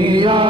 দিয়া